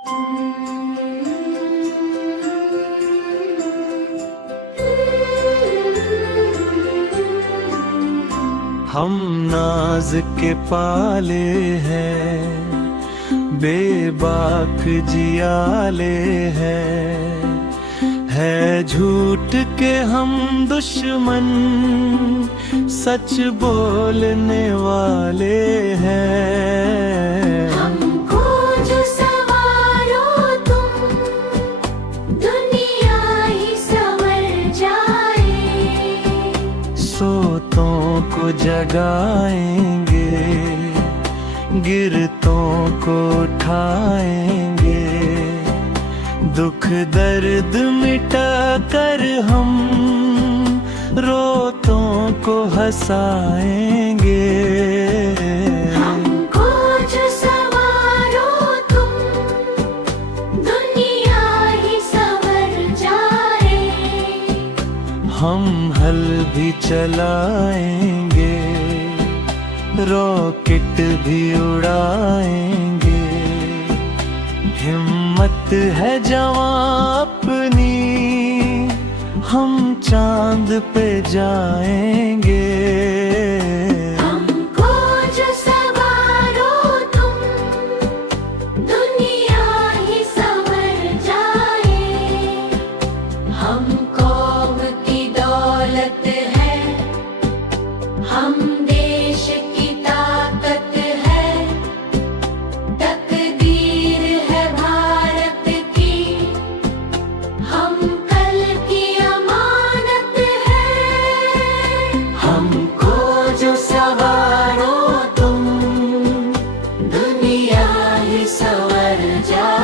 हम नाज के पाले हैं, बेबाक जियाले हैं, है झूठ के हम दुश्मन, सच बोलने वाले हैं। हमको जो सवारो तुम, दुनिया ही संवर जाए। सोतों को जगाएंगे, गिरतों को उठाएंगे, दुख दर्द मिटा कर हम रोतों को हंसाएंगे। हमको जो सवारो तुम, दुनिया ही संवर जाए। हम हल भी चलाएंगे, रॉकेट भी उड़ाएंगे, हिम्मत है जवां अपनी, हम चांद पे जाएंगे। हमको जो सवारो तुम, दुनिया ही संवर जाए। हम कौम की दौलत है, हम देश की ताकत है, तकदीर है भारत की, हम कल की अमानत है। हमको जो सवारो तुम, दुनिया ही संवर जाए।